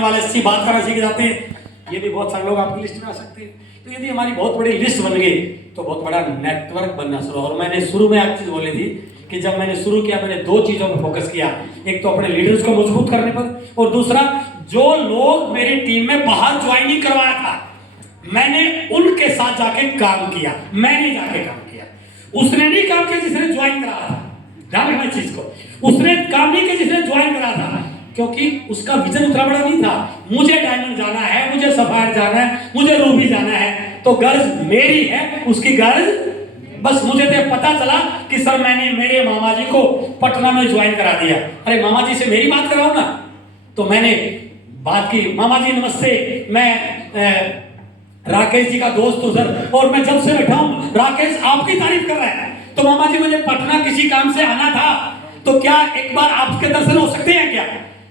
वाले से बात करना सीख जाते हैं। ये भी बहुत सारे लोग आपकी लिस्ट में आ सकते हैं। तो यदि हमारी बहुत बड़ी लिस्ट बन गई तो बहुत बड़ा नेटवर्क बनना शुरू। और मैंने शुरू में एक चीज बोली थी कि जब मैंने शुरू किया मैंने दो चीजों पर फोकस किया, एक तो अपने लीडर्स को मजबूत करने पर, और दूसरा जो लोग मेरी टीम में बाहर ज्वाइनिंग करवाया था मैंने उनके साथ जाके काम किया। मैंने जाके काम किया, उसने नहीं काम किया जिसने ज्वाइन करा था। ध्यान रखना इस चीज को, उसने काम नहीं किया जिसने ज्वाइन करा था, क्योंकि उसका विजन उतना बड़ा नहीं था। मुझे डायमंड जाना है, मुझे सफायर जाना है, मुझे रूबी जाना है, तो गर्ज मेरी है, उसकी गर्ज बस मुझे तो पता चला कि सर मैंने मेरे मामा जी को पटना में ज्वाइन करा दिया। अरे मामा जी से मेरी बात कराओ ना। तो मैंने बात की, मामा जी नमस्ते, मैं राकेश जी का दोस्त हूं सर, और मैं जब से बैठा हूं राकेश आपकी तारीफ कर रहा है। तो मामा जी मुझे पटना किसी काम से आना था, तो क्या एक बार आपके दर्शन हो सकते हैं क्या?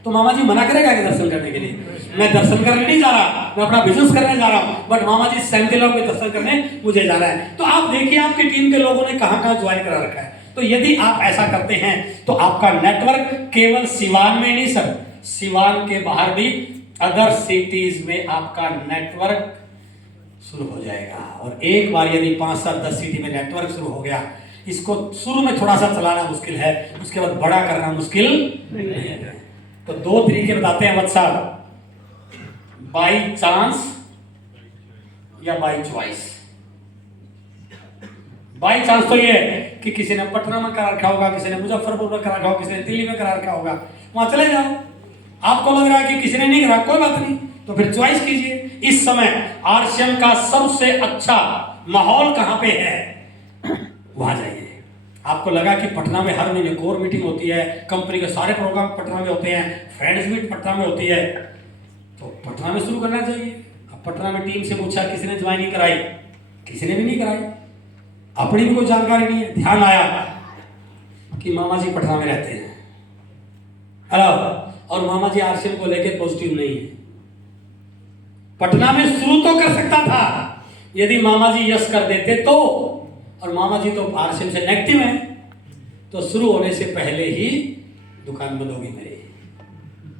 तो मामा जी मना करेगा कि दर्शन करने के लिए? मैं दर्शन करने नहीं जा रहा, मैं अपना बिजनेस करने जा रहा हूं, बट मामा जी सैंतीलाल के दर्शन करने मुझे जाना है। तो आप देखिए आपकी टीम के लोगों ने कहां कहां ज्वाइन करा रखा है। तो यदि आप ऐसा करते हैं तो आपका नेटवर्क केवल सिवान में नहीं सर, सिवान के बाहर भी अदर सिटीज में आपका नेटवर्क शुरू हो जाएगा। और एक बार यदि 5, 7, 10 सिटी में नेटवर्क शुरू हो गया, इसको शुरू में थोड़ा सा चलाना मुश्किल है, उसके बाद बड़ा करना मुश्किल नहीं है। तो दो तरीके बताते हैं वत्स साहब, बाई चांस या बाई चॉइस। बाई चांस तो ये है कि किसी ने पटना में करा रखा होगा, किसी ने मुजफ्फरपुर में करा रखा होगा, किसी ने दिल्ली में करा रखा होगा, वहां चले जाओ। आपको लग रहा है कि किसी ने नहीं करा, कोई बात नहीं, तो फिर चॉइस कीजिए। इस समय आरसीएम का सबसे अच्छा माहौल कहां पे है, वहां जाइए। आपको लगा कि पटना में हर महीने कोर मीटिंग होती है, कंपनी के सारे प्रोग्राम पटना में होते हैं, फ्रेंड्स मीट पटना में होती है, तो पटना में शुरू करना चाहिए। अब पटना में टीम से पूछा किसी ने ज्वाइनिंग कराई, किसी ने भी नहीं कराई, अपनी भी कोई जानकारी नहीं है। ध्यान आया कि मामा जी पटना में रहते हैं, हेलो, और मामा जी आरसीएम को लेकर पॉजिटिव नहीं है। पटना में शुरू तो कर सकता था यदि मामा जी यस कर देते तो, और मामा जी तो आरसीएम से नेगेटिव है, तो शुरू होने से पहले ही दुकान बंद होगी मेरी।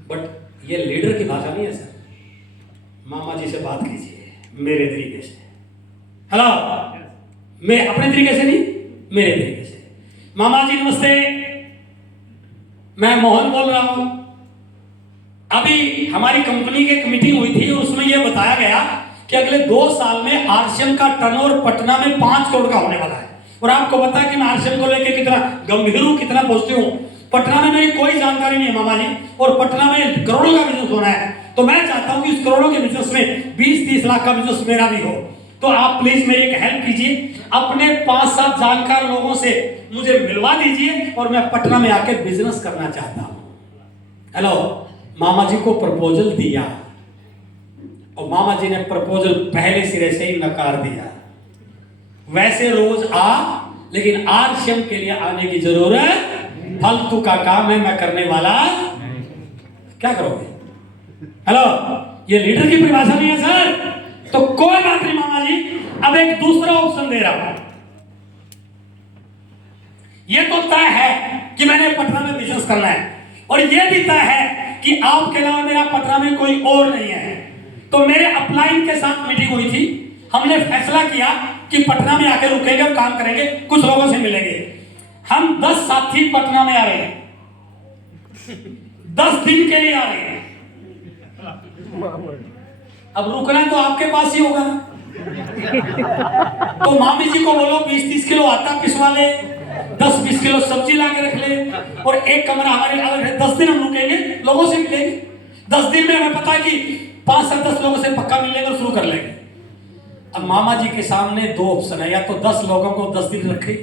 बट ये लीडर की भाषा नहीं है सर। मामा जी से बात कीजिए मेरे तरीके से, हेलो, मैं अपने तरीके से नहीं, मेरे तरीके से। मामा जी नमस्ते, मैं मोहन बोल रहा हूं। अभी हमारी कंपनी की एक मीटिंग हुई थी और उसमें यह बताया गया कि अगले 2 साल में आरसीएम का टर्नओवर पटना में 5 करोड़ का होने वाला है। और आपको पता है कि मैं आरसीएम को लेकर कितना गंभीर हूं, कितना पॉजिटिव हूं। पटना में मेरी कोई जानकारी नहीं है मामा जी, और पटना में करोड़ों का बिजनेस होना है, तो मैं चाहता हूं कि इस करोड़ों के बिजनेस में 20-30 लाख का बिजनेस मेरा भी हो। तो आप प्लीज मेरी एक हेल्प कीजिए, अपने 5-7 जानकार लोगों से मुझे मिलवा दीजिए और मैं पटना में आके बिजनेस करना चाहता हूं। हेलो, मामा जी को प्रपोजल दिया और मामा जी ने प्रपोजल पहले सिरे से ही नकार दिया। वैसे रोज आ, लेकिन आरसीएम के लिए आने की जरूरत, फालतू का काम है, मैं करने वाला। क्या करोगे? हेलो, ये लीडर की परिभाषा नहीं है सर। तो कोई बात नहीं मामा जी, अब एक दूसरा ऑप्शन दे रहा हूं। ये तो तय है कि मैंने पटना में बिजनेस करना है, और ये भी तय है कि आपके अलावा मेरा पटना में कोई और नहीं है। तो मेरे अपलाइन के साथ मीटिंग हुई थी, हमने फैसला किया कि पटना में आकर रुकेंगे और काम करेंगे, कुछ लोगों से मिलेंगे। हम 10 साथी पटना में आ रहे हैं, 10 दिन के लिए आ रहे हैं। अब रुकना तो आपके पास ही होगा, तो मामी जी को बोलो 20-30 किलो आटा पिसवा ले, 10-20 किलो सब्जी ला के रख ले, और एक कमरा हमारे अलग है। 10 दिन हम रुकेंगे, लोगों से मिलेंगे। 10 दिन में हमें पता है कि 5-10 लोगों से पक्का मिल लेंगे और शुरू कर लेंगे। अब मामा जी के सामने 2 ऑप्शन है, या तो 10 लोगों को 10 दिन रखे,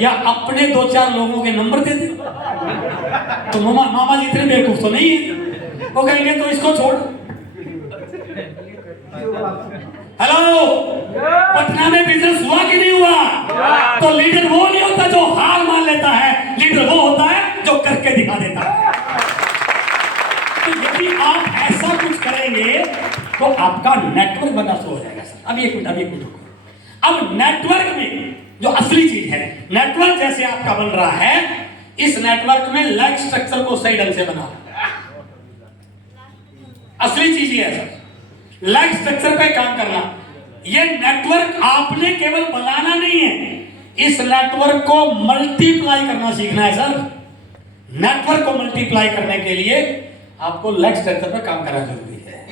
या अपने 2-4 लोगों के नंबर दे दे। तो मामा जी इतने बेवकूफ तो नहीं है, वो कहेंगे तो इसको छोड़। हेलो, पटना में बिजनेस हुआ कि नहीं हुआ? तो लीडर वो नहीं होता जो हार मान लेता है, लीडर वो होता है जो करके दिखा देता है। तो यदि आप ऐसा कुछ करेंगे तो आपका नेटवर्क बनना शुरू हो जाएगा सर। अब एक मिनट रुको। अब नेटवर्क में जो असली चीज है, नेटवर्क जैसे आपका बन रहा है, इस नेटवर्क में लेग स्ट्रक्चर को सही ढंग से बना। असली चीज ये है सर, लैग स्ट्रक्चर पे काम करना। ये नेटवर्क आपने केवल बनाना नहीं है, इस नेटवर्क को मल्टीप्लाई करना सीखना है सर। नेटवर्क को मल्टीप्लाई करने के लिए आपको लैग स्ट्रक्चर पे काम करना जरूरी है,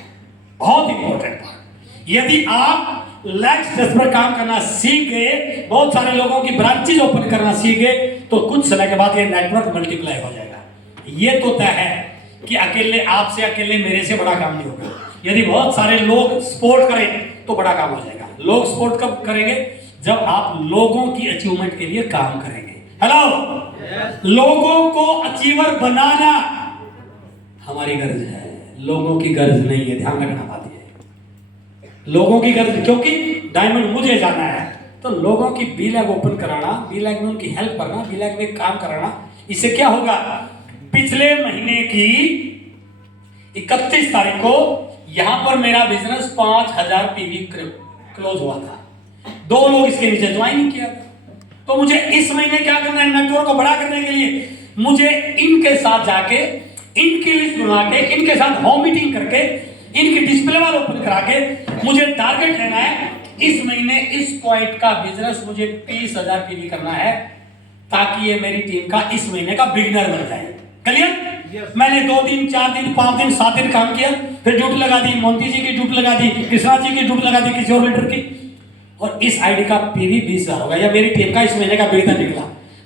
बहुत इंपॉर्टेंट बात। यदि आप लैग स्ट्रक्चर पर काम करना सीख गए, बहुत सारे लोगों की ब्रांचेज ओपन करना सीख गए, तो कुछ समय के बाद ये नेटवर्क मल्टीप्लाई हो जाएगा। ये तो तय है कि अकेले आपसे, अकेले मेरे से बड़ा काम नहीं होगा। यदि बहुत सारे लोग सपोर्ट करें तो बड़ा काम हो जाएगा। लोग सपोर्ट कब करेंगे? जब आप लोगों की अचीवमेंट के लिए काम करेंगे। हेलो, लोगों को अचीवर बनाना हमारी गर्ज है, लोगों की गर्ज नहीं है। ध्यान रखना बात है, लोगों की गर्ज, क्योंकि डायमंड मुझे जाना है, तो लोगों की बी लैब ओपन कराना, बी लैब में उनकी हेल्प करना, बी लैब में काम कराना, इससे क्या होगा? पिछले महीने की 31 तारीख को यहां पर मेरा बिजनेस 5000 पीवी क्लोज हुआ था। 2 लोग इसके नीचे ज्वाइन किया था। तो मुझे इस महीने क्या करना है? नेटवर्क को बड़ा करने के लिए मुझे इनके साथ जाके, इनकी लिस्ट बना के, इनके साथ होम मीटिंग करके, इनकी डिस्प्ले वाल ओपन करा के मुझे टारगेट लेना है। इस महीने इस पॉइंट का बिजनेस मुझे 20,000 पीवी करना है, ताकि ये मेरी टीम का इस महीने का बिगिनर बन जाए। क्लियर? मैंने 2 दिन, 4 दिन, 5 दिन, 7 दिन काम किया, फिर ड्यूटी लगा दी, मोंटी जी की ड्यूटी लगा दी, कृष्णा जी की ड्यूटी लगा दी, किसी और लीडर की, और इस आईडी का पीवी 20,000 होगा, या मेरी टीम का इस महीने का बिगिनर निकला।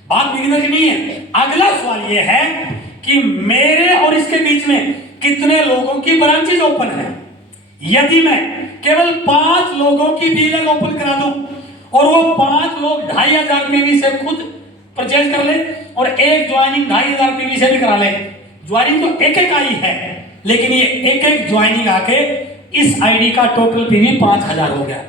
बात बिगिनर की नहीं है। अगला सवाल यह है कि मेरे और इसके बीच में कितने लोगों की ब्रांचेज ओपन है। यदि मैं केवल 5 लोगों की बीलैग ओपन करा दूं और वो 5 लोग 2,500 पीवी से खुद परचेज कर ले, और एक ज्वाइनिंग 2,500 पीवी से भी करा ले, ज्वाइनिंग तो एक आई है, लेकिन ये एक ज्वाइनिंग आके इस आईडी का टोटल पीवी 5,000 हो गया।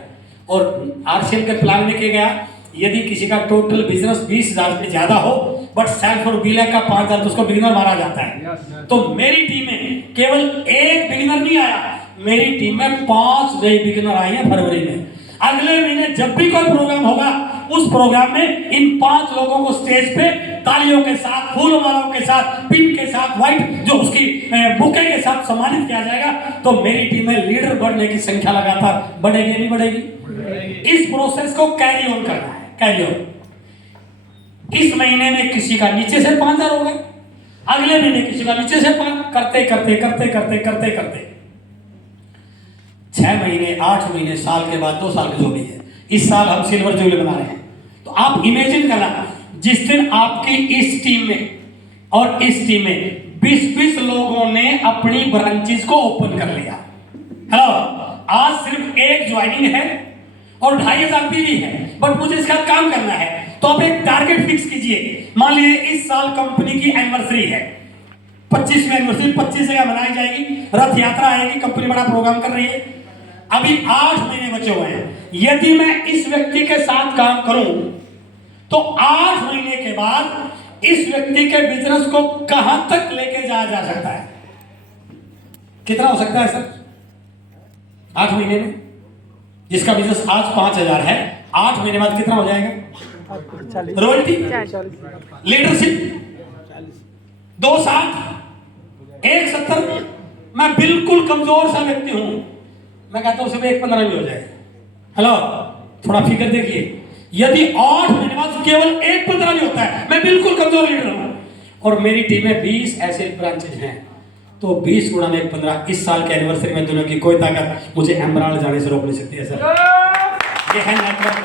और आरसीएम के प्लान में किया गया, यदि किसी का टोटल बिजनेस 20,000 से ज्यादा हो बट सेल्फ और बीलैग का 5,000, तो उसको बिगिनर माना जाता है। तो मेरी टीम में केवल एक बिगिनर नहीं आया, मेरी टीम में 5 नए बिगिनर आए हैं फरवरी में। अगले महीने जब भी कोई प्रोग्राम होगा, उस प्रोग्राम में इन 5 लोगों को स्टेज पे तालियों के साथ, फूल मालाओं के साथ, पिन के साथ, व्हाइट जो उसकी बुके के साथ सम्मानित किया जाएगा। तो मेरी टीम में लीडर बढ़ने की संख्या लगातार बढ़ेगी, नहीं बढ़ेगी? इस प्रोसेस को कैरी ऑन करना है, कैरी ऑन। इस महीने में किसी का नीचे से 5,000 हो गए, अगले महीने किसी का नीचे से 5, करते करते करते करते करते करते 6 महीने, 8 महीने, साल के बाद 2 साल के जो भी है, इस साल हम सिल्वर जुबली बना रहे हैं। तो आप इमेजिन करना, जिस दिन आपकी इस टीम में और इस टीम में 20-20 लोगों ने अपनी ब्रांचेस को ओपन कर लिया। हेलो, आज सिर्फ एक ज्वाइनिंग है और 2,500 पीवी है, बट मुझे इसका काम करना है। तो आप एक टारगेट फिक्स कीजिए। मान लीजिए इस साल कंपनी की एनिवर्सरी है, 25वीं एनिवर्सरी 25 जगह मनाई जाएगी, रथ यात्रा आएगी, कंपनी बड़ा प्रोग्राम कर रही है। अभी 8 महीने बचे हुए हैं। यदि मैं इस व्यक्ति के साथ काम करूं तो 8 महीने के बाद इस व्यक्ति के बिजनेस को कहां तक लेके जाया जा सकता है? कितना हो सकता है सर 8 महीने में? जिसका बिजनेस आज 5,000 है, 8 महीने बाद कितना हो जाएगा? Royalty, leadership 260, 170। मैं बिल्कुल कमजोर सा व्यक्ति हूं, मैं कहता हूं सिर्फ 115 भी हो जाएगा। हेलो, थोड़ा फिगर देखिए। यदि 8 महीने बाद केवल 115 भी होता है, मैं बिल्कुल कमजोर लीडर हूं, और मेरी टीम में 20 ऐसे ब्रांचेज हैं, तो 20 गुणा 115, इस साल के एनिवर्सरी में दुनिया की कोई ताकत मुझे एमराल्ड जाने से रोक नहीं सकती है सर। ये है नेटवर्क।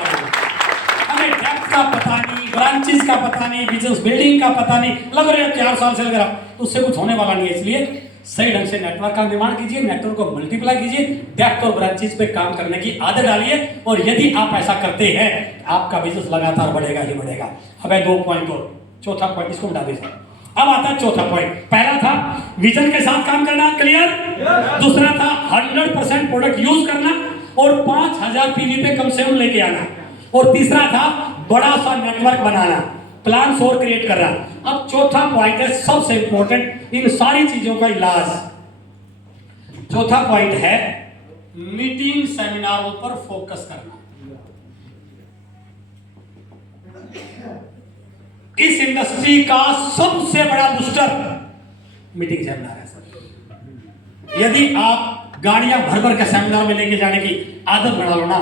हमें डेप्थ का पता नहीं, ब्रांचेस का पता नहीं, बिजनेस बिल्डिंग का पता नहीं, लग रहा है 4 साल से लग रहा, तो उससे कुछ होने वाला नहीं है। इसलिए सही ढंग से नेटवर्क का निर्माण कीजिए, नेटवर्क को मल्टीप्लाई कीजिए, डेप्थ और ब्रांचेस पे काम करने की आदत डालिए, और यदि आप ऐसा करते हैं आपका बिजनेस लगातार बढ़ेगा ही बढ़ेगा। अब 2 पॉइंट और, चौथा पॉइंट इसको हटा दीजिए। अब आता है चौथा पॉइंट। पहला था विजन के साथ काम करना, क्लियर। दूसरा था 100% प्रोडक्ट यूज करना और 5,000 पीवी पे कम से कम लेके आना, और तीसरा था बड़ा सा नेटवर्क बनाना, प्लान और क्रिएट करना। अब चौथा पॉइंट है सबसे इंपॉर्टेंट, इन सारी चीजों का इलाज। चौथा पॉइंट है मीटिंग सेमिनारों पर फोकस करना। इस इंडस्ट्री का सबसे बड़ा बूस्टर मीटिंग सेमिनार है सर। यदि आप गाड़ियां भर भर के सेमिनार में लेके जाने की आदत बना लो ना,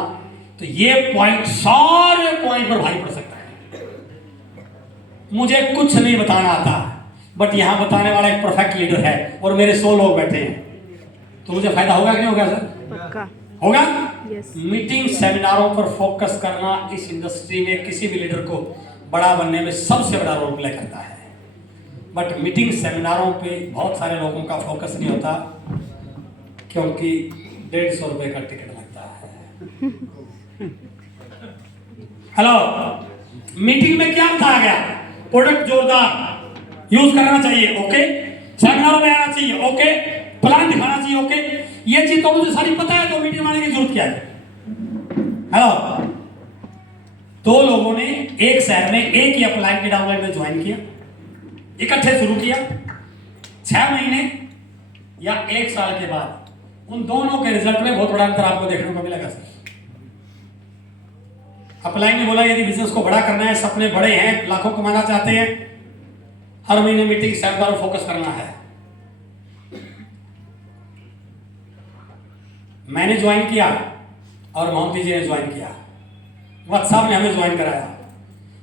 तो ये पॉइंट सारे पॉइंट पर भारी पड़ सकता है। मुझे कुछ नहीं बताना आता, बट यहां बताने वाला एक परफेक्ट लीडर है और मेरे 100 लोग बैठे हैं, तो मुझे फायदा होगा कि नहीं होगा सर? पक्का होगा। यस। मीटिंग सेमिनारों पर फोकस करना इस इंडस्ट्री में किसी भी लीडर को बड़ा बनने में सबसे बड़ा रोल प्ले करता है। बट मीटिंग सेमिनारों पे बहुत सारे लोगों का फोकस नहीं होता, क्योंकि 150 रुपए का टिकट लगता है। हेलो, मीटिंग में क्या कहा गया? प्रोडक्ट जोरदार यूज करना चाहिए, ओके। सेमिनार में आना चाहिए, ओके। प्लान दिखाना चाहिए, ओके। ये चीज तो मुझे सारी पता है, तो मीटिंग आने की जरूरत क्या है? हेलो, 2 लोगों ने एक शहर में एक ही अपलाइन के डाउनलाइन में ज्वाइन किया, इकट्ठे शुरू किया। 6 महीने या 1 साल के बाद उन दोनों के रिजल्ट में बहुत बड़ा अंतर आपको देखने को मिलेगा सर। अपलाइन ने बोला यदि बिजनेस को बड़ा करना है, सपने बड़े हैं, लाखों कमाना चाहते हैं, हर महीने मीटिंग सेमिनार पर फोकस करना है। मैंने ज्वाइन किया और मोहंती जी ने ज्वाइन किया। व्हाट्सएप ने हमें ज्वाइन कराया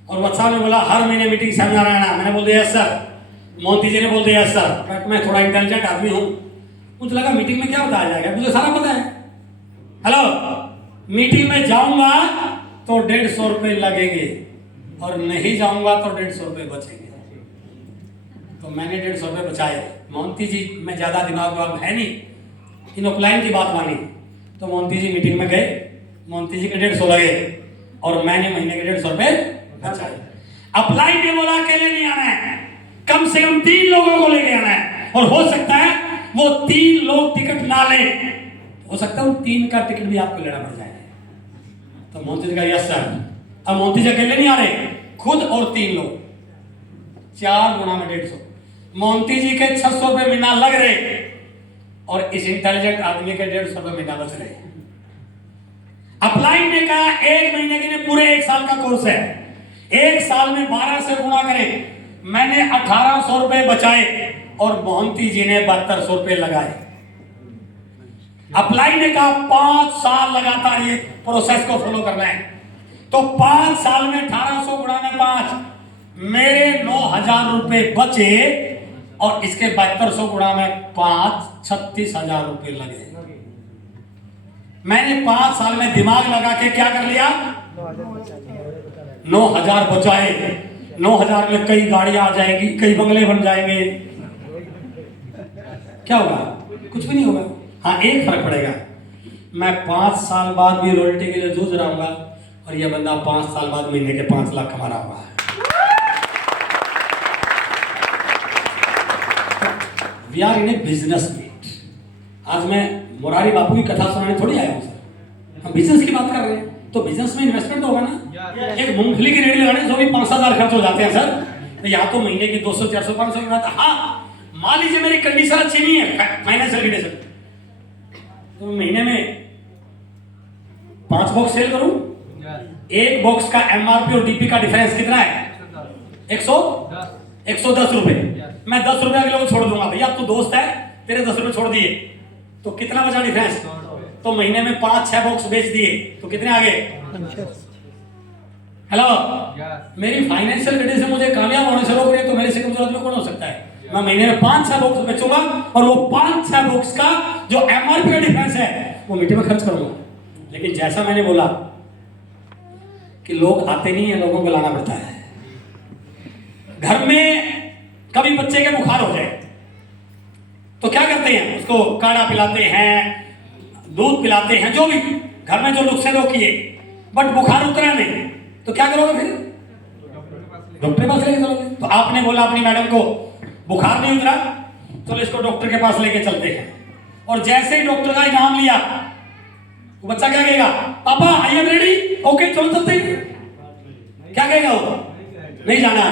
और व्हाट्सएप ने बोला हर महीने मीटिंग सेमिनार आना। मैंने बोल दिया यस सर। मोहंती जी ने बोल दिया यस सर। बट मैं थोड़ा इंटेलिजेंट आदमी हूं, मुझे लगा मीटिंग में क्या बताया जाएगा, मुझे सारा पता है। हेलो, मीटिंग में जाऊंगा तो 150 रुपए लगेंगे और नहीं जाऊंगा तो 150 रुपए बचेंगे। तो मैंने 150 रुपए बचाए। मोहंती जी में ज्यादा दिमाग है नहीं, इन ऑफलाइन की बात मानी तो मोहंती जी मीटिंग में गए, मोहंती जी के 150 लगे और मैंने महीने के 150 रुपए बचाए। अपलाइन ने बोला अकेले नहीं आना है, कम से कम 3 लोगों को लेके आना है, और हो सकता है वो 3 लोग टिकट ना ले, हो सकता है उन 3 का टिकट भी आपको लेना पड़ जाए। तो मोहंती जी का यस सर। अब मोहंती जी अकेले नहीं आ रहे, खुद और 3 लोग, 4 गुना में 150। मोहंती जी के 600 रुपए महीना लग रहे और इस इंटेलिजेंट आदमी के 150 रुपए महीना बच रहे। अपलाइन ने कहा 1 महीने के लिए पूरे 1 साल का कोर्स है, 1 साल में 12 से गुणा करें। मैंने 1800 रुपए बचाए और मोहंती जी ने 7200 रुपए लगाए। अपलाइन ने कहा 5 साल लगातार ये प्रोसेस को फॉलो करना है, तो 5 साल में 1800 गुणा में 5, मेरे 9000 रुपए बचे और इसके 7200 गुणा में 5, 36,000 रुपए लगे। मैंने 5 साल में दिमाग लगा के क्या कर लिया, 9000 बचाए। 9000 में कई गाड़ियां आ जाएंगी, कई बंगले बन जाएंगे। क्या होगा? कुछ भी नहीं होगा। हाँ, एक फर्क पड़ेगा, मैं 5 साल बाद भी रॉयल्टी के लिए जूझ रहा हूँ और यह बंदा 5 साल बाद महीने के 5 लाख कमा रहा होगा। We are in a business meet. आज मैं मुरारी बापू की कथा सुनाने थोड़ी आया हूँ सर, हम बिजनेस की बात कर रहे हैं, तो बिजनेस में इन्वेस्टमेंट तो होगा ना। एक मूंगफली की रेडी लगाने से भी 5,000 खर्च हो जाते हैं सर, तो यहाँ तो महीने की 200, 400, 500 की बात है। हाँ, मान लीजिए मेरी कंडीशन अच्छी नहीं है, फाइनेंशियल कंडीशन, तो महीने में 5 बॉक्स सेल करूं। एक बॉक्स का एमआरपी और डीपी का डिफरेंस कितना है? 110 रुपए। मैं 10 रुपए अगले को छोड़ दूंगा, भैया तू दोस्त है, तेरे 10 रुपए छोड़ दिए, तो कितना बचा डिफरेंस? तो महीने में 5-6 बॉक्स बेच दिए तो कितने आ गए? हेलो, मेरी फाइनेंशियल कंडीशन मुझे कामयाब होने से रोक रही है, तो मेरे से कमजोर आदमी कौन हो सकता है? मैं महीने में 5-6 बॉक्स बेचूंगा और वो 5-6 बॉक्स का जो एमआरपी का डिफरेंस है वो मीटिंग में खर्च करूंगा। लेकिन जैसा मैंने बोला कि लोग आते नहीं है, लोगों को लाना पड़ता है। घर में कभी बच्चे के बुखार हो जाए तो क्या करते हैं? उसको काढ़ा पिलाते हैं, दूध पिलाते हैं, जो भी घर में जो नुस्खे दो किए, बट बुखार उतरा नहीं, तो क्या करोगे फिर? डॉक्टर के पास लेके चलोगे। तो आपने बोला अपनी मैडम को बुखार नहीं उतरा, चलो इसको डॉक्टर के पास लेके चलते हैं, और जैसे ही डॉक्टर का नाम लिया वो बच्चा क्या कहेगा? पापा आई एम रेडी, ओके चलो चलते हैं। क्या कहेगा वो? नहीं जाना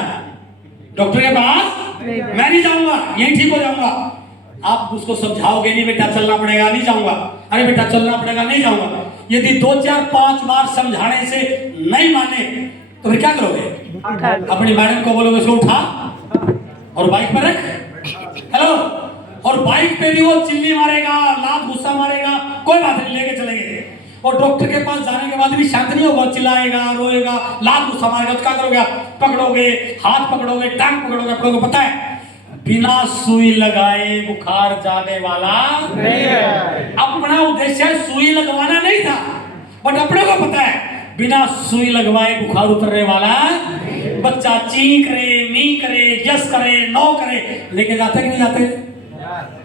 डॉक्टर के पास, मैं नहीं जाऊंगा, यही ठीक हो जाऊंगा। आप उसको समझाओगे नहीं, बेटा चलना पड़ेगा, नहीं जाऊंगा, अरे बेटा चलना पड़ेगा, नहीं जाऊंगा। यदि 2, 4, 5 बार समझाने से नहीं माने तो फिर क्या करोगे? अपनी मैडम को बोलोगे उसको उठा और बाइक पर रख। हेलो, और बाइक पे भी वो चिल्ली मारेगा, लात गुस्सा मारेगा, कोई बात नहीं, लेके चलेंगे। और डॉक्टर के पास जाने के बाद भी शांत नहीं होगा, चिल्लाएगा, रोएगा, लात गुस्सा मारेगा, तो क्या करोगे आप? पकड़ोगे, हाथ पकड़ोगे, टांग पकड़ोगे। आप लोगों को पता है बिना सुई लगाए बुखार जाने वाला नहीं है। अपना उद्देश्य सुई लगवाना नहीं था, बट अपने को पता है बिना सुई लगवाए बुखार उतरने वाला। बच्चा ची करे, मी करे, यस करे, नो करे, लेके जाते कि नहीं जाते?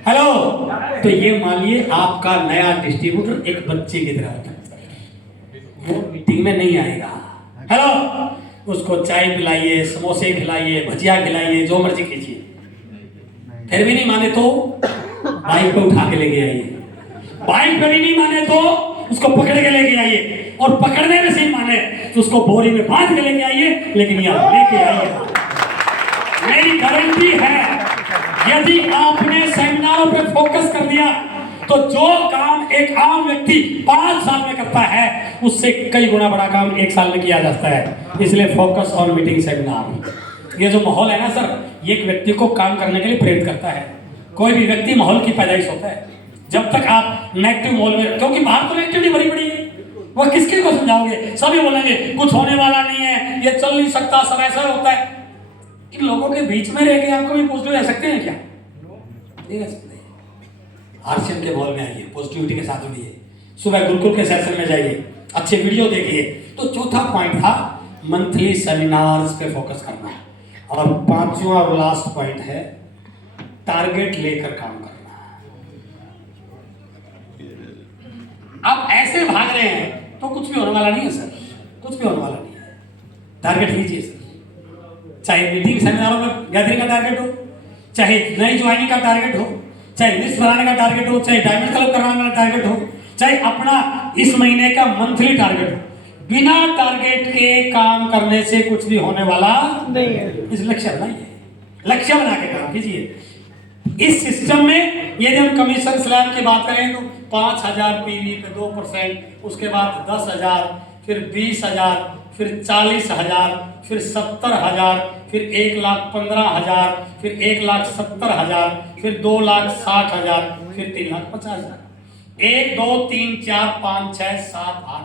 हेलो, तो ये मानिए आपका नया डिस्ट्रीब्यूटर एक बच्चे की तरह होता है, वो मीटिंग में नहीं आएगा। हेलो, उसको चाय पिलाइए, समोसे खिलाइए, भजिया खिलाइए, जो मर्जी कीजिए, फिर भी नहीं माने तो बाइक पे उठा के लेके आइए। बाइक पे भी नहीं माने तो उसको पकड़ के लेके आइए, और पकड़ने में से माने तो उसको बोरी में बांध के लेके आइए, लेकिन यहाँ लेके आइए। मेरी गारंटी है यदि आपने सेमिनारों पे फोकस कर दिया तो जो काम एक आम व्यक्ति 5 साल में करता है उससे कई गुना बड़ा काम 1 साल में किया जाता है। इसलिए फोकस ऑन मीटिंग सेमिनार। ये जो माहौल है ना सर, ये एक व्यक्ति को काम करने के लिए प्रेरित करता है। कोई भी व्यक्ति माहौल की पैदाइश होता है। जब तक आप नेगेटिव माहौल में, क्योंकि बाहर तो नेगेटिविटी भरी पड़ी है, वह किसके को समझाओगे? सभी बोलेंगे कुछ होने वाला नहीं है, ये चल नहीं सकता, सब ऐसा होता है। इन लोगों के बीच में रह के आपको भी पॉजिटिव रह सकते हैं क्या? नहीं रह सकते। आरसीएम के माहौल में आइए, पॉजिटिविटी के साथ जुड़िए, सुबह गुरुकुल के सेशन में जाइए, अच्छे वीडियो देखिए। तो चौथा पॉइंट था मंथली सेमिनार्स पे फोकस करना, और 5वां और लास्ट पॉइंट है टारगेट लेकर काम करना। आप ऐसे भाग रहे हैं तो कुछ भी होने वाला नहीं है सर, कुछ भी होने वाला नहीं है। टारगेट लीजिए सर, चाहे मीटिंग सेमिनारों में गैदरिंग का टारगेट हो, चाहे नई ज्वाइनिंग का टारगेट हो, चाहे लिस्ट बनाने का टारगेट हो, चाहे डायमंड क्लब कराने का टारगेट हो, चाहे अपना इस महीने का मंथली टारगेट हो। बिना टारगेट के काम करने से कुछ भी होने वाला नहीं है। इस लक्ष्य बनाइए, लक्ष्य बना के काम कीजिए। इस सिस्टम में यदि हम कमीशन स्लैब की बात करें तो 5000 पीवी पे 2%, उसके बाद 10,000, फिर 20,000, फिर 40,000, फिर 70,000, फिर 1,15,000, फिर 1,70,000, फिर 2,60,000, फिर 3,50,000। 1 2 3 4 5 6 7 8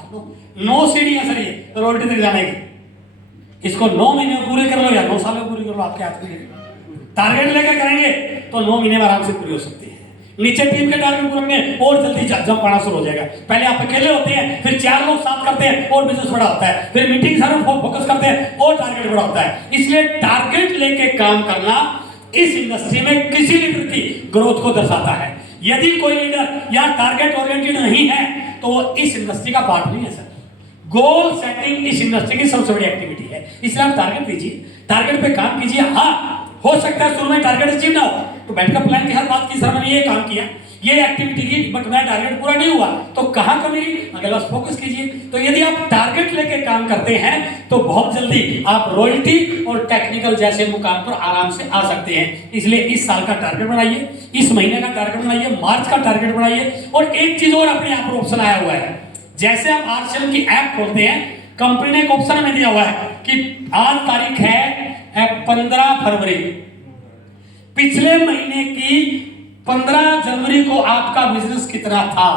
9 सीढ़ियां सर ये रोटी तक जाने की। इसको 9 महीने में पूरे कर लो या 9 साल में पूरी कर लो, आपके हाथ में है। टारगेट लेकर करेंगे तो 9 महीने में आराम से पूरी हो सकती है। नीचे टीम के टारगेट पूरे में और जल्दी जंप आना शुरू हो जाएगा। पहले आप अकेले होते हैं, फिर 4 लोग साथ करते हैं और बिजनेस बड़ा होता है, फिर मीटिंग सारे फोकस करते हैं और टारगेट बड़ा होता है। इसलिए टारगेट लेके काम करना इस इंडस्ट्री में किसी लीडर की ग्रोथ को दर्शाता है। यदि कोई लीडर या टारगेट ओरिएंटेड नहीं है तो वो इस इंडस्ट्री का पार्ट नहीं है सर। गोल सेटिंग इस इंडस्ट्री की सबसे बड़ी एक्टिविटी है। इसलिए आप टारगेट लीजिए, टारगेट पे काम कीजिए। हाँ, हो सकता है शुरू में टारगेट अचीव ना हो तो बैठकर प्लान के साथ बात की, सर मैंने ये काम किया, ये एक्टिविटी की, बट मेरा टारगेट पूरा नहीं हुआ, तो कहाँ कमी रही, अगले बस फोकस कीजिए। तो यदि आप टारगेट लेके काम करते हैं तो बहुत जल्दी आप रॉयल्टी और टेक्निकल जैसे मुकाम पर आराम से आ सकते हैं। इसलिए इस साल का टारगेट बनाइए, इस महीने का टारगेट बनाइए, मार्च का टारगेट बनाइए। और एक चीज और अपने यहाँ पर ऑप्शन आया हुआ है, जैसे आप आरसीएम की ऐप खोलते हैं, कंपनी ने एक ऑप्शन में दिया हुआ है कि आज तारीख है 15 फरवरी, पिछले महीने की 15 जनवरी को आपका बिजनेस कितना था,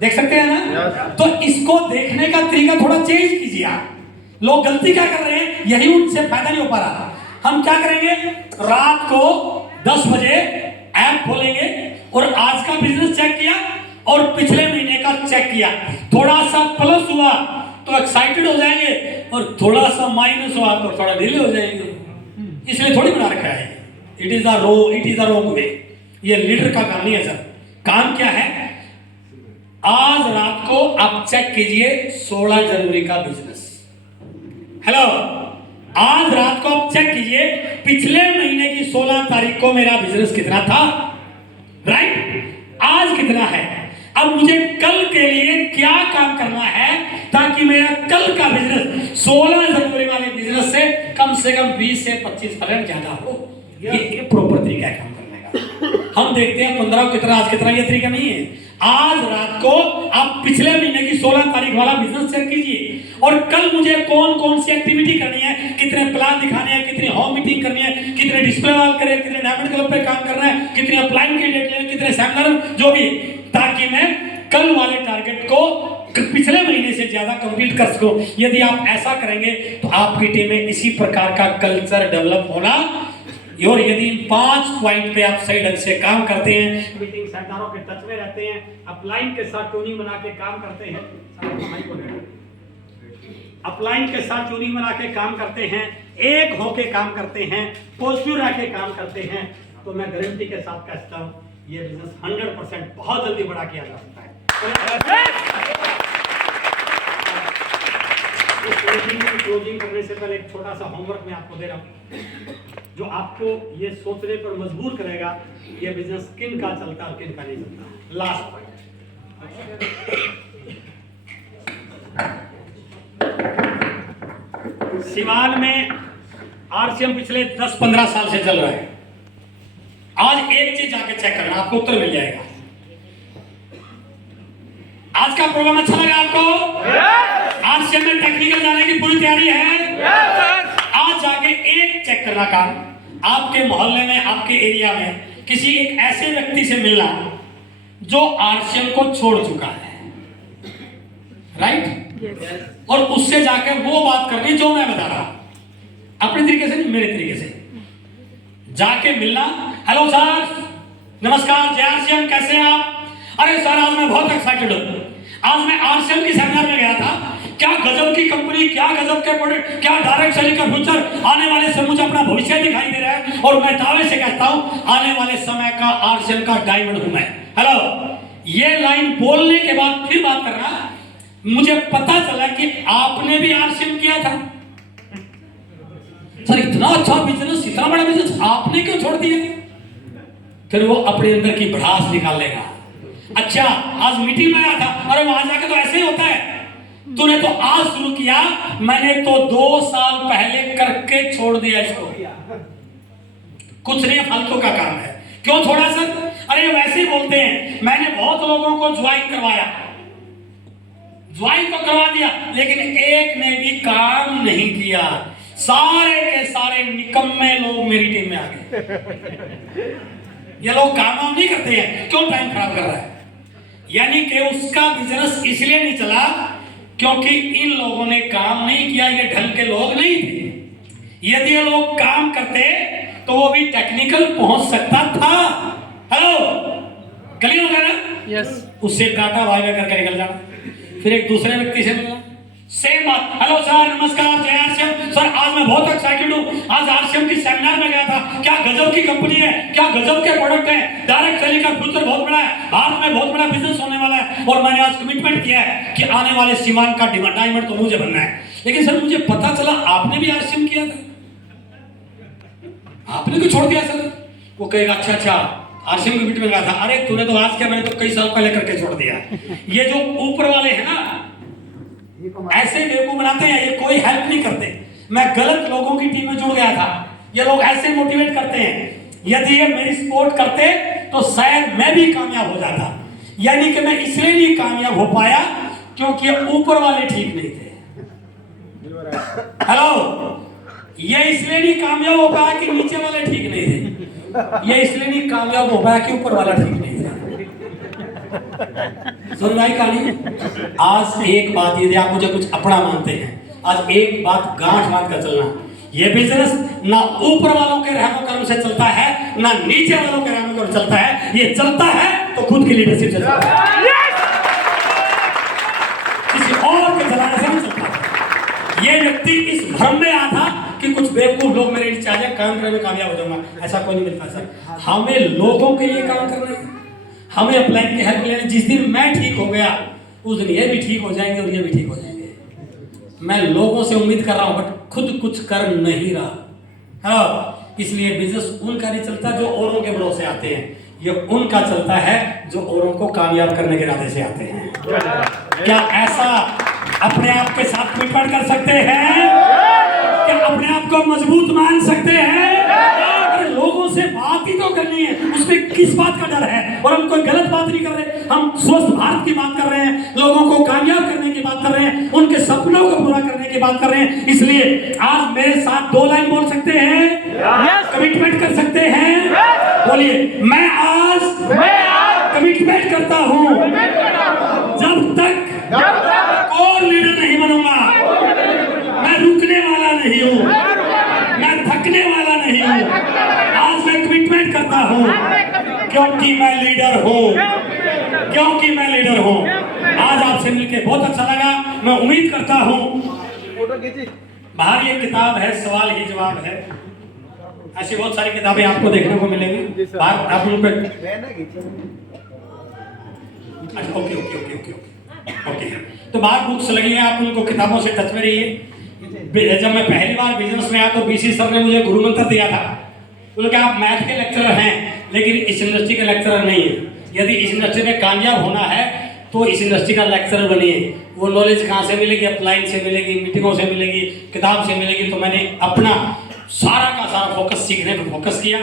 देख सकते हैं ना। तो इसको देखने का तरीका थोड़ा चेंज कीजिए। आप लोग गलती क्या कर रहे हैं, यही उनसे फायदा नहीं हो पा रहा। हम क्या करेंगे, रात को 10 बजे ऐप खोलेंगे और आज का बिजनेस चेक किया और पिछले महीने का चेक किया, थोड़ा सा प्लस हुआ तो एक्साइटेड हो जाएंगे और थोड़ा सा माइनस हुआ तो थोड़ा डिले हो जाएंगे। इसलिए थोड़ी बना रखा है, it is the wrong way. ये लीडर का काम नहीं है सर। काम क्या है, आज रात को आप चेक कीजिए 16 जनवरी का बिजनेस। हेलो, आज रात को आप चेक कीजिए पिछले महीने की 16 तारीख को मेरा बिजनेस कितना था, राइट, आज कितना है। अब मुझे कल के लिए क्या काम करना है ताकि मेरा कल का बिजनेस 16 जनवरी वाले बिजनेस से कम 20 से 25% ज्यादा हो। ये प्रॉपर तरीका है काम करने का। हम देखते हैं 15 कितना, आज कितना, ये तरीका नहीं है। आज रात को आप पिछले महीने की 16 तारीख वाला बिजनेस चेक कीजिए और कल मुझे कौन कौन सी एक्टिविटी करनी है, कितने प्लान दिखाने हैं, कितनी होम मीटिंग करनी है, कितने डिस्प्ले वॉल करें, कितने डायमंड क्लब पे काम करना है, कितने अपलाइन की डेट लें, कितने सेमिनार, जो भी, ताकि मैं कल वाले टारगेट को पिछले महीने से ज्यादा कंप्लीट कर सकूं। यदि आप ऐसा करेंगे तो आपकी टीम में इसी प्रकार का कल्चर डेवलप होना। और यदि इन 5 पॉइंट पे आप सही ढंग से काम करते हैं, मीटिंग सेमिनारों के टच में रहते हैं, अपलाइन के साथ ट्यूनिंग बना के काम करते हैं, अपलाइन के साथ ट्यूनिंग बना के काम करते हैं, एक होके काम करते हैं, पॉजिटिव रह के काम करते हैं, तो मैं गारंटी के साथ कहता हूं ये बिजनेस 100% बहुत जल्दी बड़ा किया जा सकता है। क्लोजिंग करने से पहले एक छोटा सा होमवर्क मैं आपको दे रहा हूं, जो आपको ये सोचने पर मजबूर करेगा ये बिजनेस किन का चलता है और किन का नहीं चलता। लास्ट पॉइंट, सिवान में आरसीएम पिछले 10-15 साल से चल रहा है। आज एक चीज जाके चेक करना, आपको उत्तर मिल जाएगा। आज का प्रोग्राम अच्छा लगा आपको? आरसीएम में टेक्निकल जाने की पूरी तैयारी है? आज जाके एक चेक करना काम, आपके मोहल्ले में, आपके एरिया में किसी एक ऐसे व्यक्ति से मिलना जो आरसीएम को छोड़ चुका है, राइट? और उससे जाकर वो बात करनी जो मैं बता रहा हूं, अपने तरीके से नहीं, मेरे तरीके से जाके मिलना। हेलो सर, नमस्कार, जय आरसीएम, कैसे हैं आप? अरे सर, आज मैं बहुत एक्साइटेड हूं, आज मैं आरसीएम की सेमिनार में गया था, क्या गजब की कंपनी, क्या गजब के प्रोडक्ट, क्या डायरेक्ट सेलिंग का फ्यूचर, आने वाले समय मुझे अपना भविष्य दिखाई दे रहा है और मैं दावे से कहता हूं आने वाले समय का आरसीएम का डायमंड हूं मैं। हेलो, ये लाइन बोलने के बाद फिर बात करना, मुझे पता चला कि आपने भी आरसीएम किया था। सर, इतना अच्छा बिजनेस, इतना बड़ा बिजनेस आपने क्यों छोड़ दिया? फिर वो अपने अंदर की भड़ास निकाल लेगा। अच्छा, आज मीटिंग में आया था, अरे वहां जाके तो ऐसे ही होता है, तूने तो आज शुरू किया, मैंने तो 2 साल पहले करके छोड़ दिया इसको। कुछ नहीं, फालतू का काम है। क्यों छोड़ा सर? अरे वैसे ही बोलते हैं, मैंने बहुत लोगों को ज्वाइन करवाया, ज्वाइन तो करवा दिया, लेकिन एक ने भी काम नहीं किया। सारे के सारे निकम्मे लोग मेरी टीम में आ गए। ये लोग काम नहीं करते हैं, क्यों टाइम खराब कर रहा है? यानी कि उसका बिजनेस इसलिए नहीं चला क्योंकि इन लोगों ने काम नहीं किया, ये ढंग के लोग नहीं थे। यदि ये लोग काम करते तो वो भी टेक्निकल पहुंच सकता था। हेलो, क्लियर हो गया ना? यस। उससे डाटा वाइवा करके निकल जाना, फिर एक दूसरे व्यक्ति से मिलना, सेम बात। हेलो सर, नमस्कार, जय आरसीएम। सर, आज मैं बहुत एक्साइटेड हूँ, आज आरसीएम की सेमिनार में गया था, क्या गजब की कंपनी है, क्या गजब के प्रोडक्ट हैं, डायरेक्ट सेलिंग का फ्यूचर बहुत बड़ा है, भारत में बहुत बड़ा बिजनेस होने वाला है और मैंने आज कमिटमेंट किया है कि आने वाले सिवान का डायमंड तो मुझे बनना है। लेकिन सर, मुझे पता चला आपने भी आरसीएम किया था, आपने क्यों छोड़ दिया सर? वो कहेगा अच्छा अच्छा, आरसीएम की मीटिंग में गया था। अरे तूने तो आज क्या, मैंने तो कई साल पहले करके छोड़ दिया। ये जो ऊपर वाले हैं ना, ऐसे बेवकूफ बनाते हैं, ये कोई हेल्प नहीं करते। मैं गलत लोगों की टीम में जुड़ गया था, ये लोग ऐसे मोटिवेट करते हैं। यदि ये मेरी सपोर्ट करते तो शायद मैं भी कामयाब हो जाता। यानी कि मैं इसलिए नहीं कामयाब हो पाया क्योंकि ये ऊपर वाले ठीक नहीं थे। हेलो, ये इसलिए नहीं कामयाब हो पाया कि नीचे वाले ठीक नहीं थे, ये इसलिए नहीं कामयाब हो पाया कि ऊपर वाला ठीक नहीं था। सुन रही कहानी? आज एक बात, यदि आप मुझे कुछ अपना मानते हैं, आज एक बात गांठ बांध कर चलना, ये बिजनेस ना ऊपर वालों के रहमो करम से चलता है, ना नीचे वालों के रहमो करम चलता है। ये चलता है तो खुद की लीडरशिप से चलता है, किसी और के चलाने से नहीं चलता। ये व्यक्ति इस भ्रम में आया था कि कुछ बेवकूफ लोग मेरे नीचे आ जाए, काम करने में कामयाब हो जाऊंगा। ऐसा कोई नहीं मिलता सर। हमें लोगों के लिए काम करना है, हमें अपलाइन की हेल्प लेनी। जिस दिन मैं ठीक हो गया उस दिन ये भी ठीक हो जाएंगे और ये भी ठीक हो जाएंगे। मैं लोगों से उम्मीद कर रहा हूं बट खुद कुछ कर नहीं रहा। हाँ, इसलिए बिजनेस उनका नहीं चलता जो औरों के भरोसे आते हैं, ये उनका चलता है जो औरों को कामयाब करने के इरादे से आते हैं। क्या ऐसा अपने आप के साथ कमिटमेंट कर सकते हैं? क्या अपने आप को मजबूत मान सकते हैं? अगर लोगों से बात ही तो करनी है, उसमें किस बात का डर है? और हम कोई गलत बात नहीं कर रहे, हम स्वस्थ भारत की बात कर रहे हैं, लोगों को कामयाब करने की बात कर रहे हैं, उनके सपनों को पूरा करने की बात कर रहे हैं। इसलिए आज मेरे साथ 2 लाइन बोल सकते हैं, कमिटमेंट कर सकते हैं, बोलिए मैं आज कमिटमेंट करता हूं, जब तक और लीडर नहीं बनूंगा, मैं रुकने वाला नहीं हूं, मैं थकने वाला नहीं हूं। आज मैं कमिटमेंट करता हूं क्योंकि मैं लीडर हूं, क्योंकि मैं लीडर हूं। आज आपसे मिलकर बहुत अच्छा लगा। मैं उम्मीद करता हूं, बाहर ये किताब है, सवाल ही जवाब है, ऐसी बहुत सारी किताबें आपको देखने को मिलेंगी बाहर। आप लोग okay okay okay okay okay. तो बाहर बुक्स लगी है, आप उनको किताबों से टच में रहिए। जब मैं पहली बार बिजनेस में आया तो बीसी सर ने मुझे गुरु मंत्र दिया था, उन्होंने कहा आप मैथ के लेक्चरर हैं लेकिन इस इंडस्ट्री के लेक्चरर नहीं है। यदि इस इंडस्ट्री में कामयाब होना है तो इस इंडस्ट्री का लेक्चरर बनिए। वो नॉलेज कहाँ से मिलेगी? अपलाइन से मिलेगी, मीटिंगों से मिलेगी, किताब से मिलेगी। तो मैंने अपना सारा का सारा फोकस सीखने पर फोकस किया।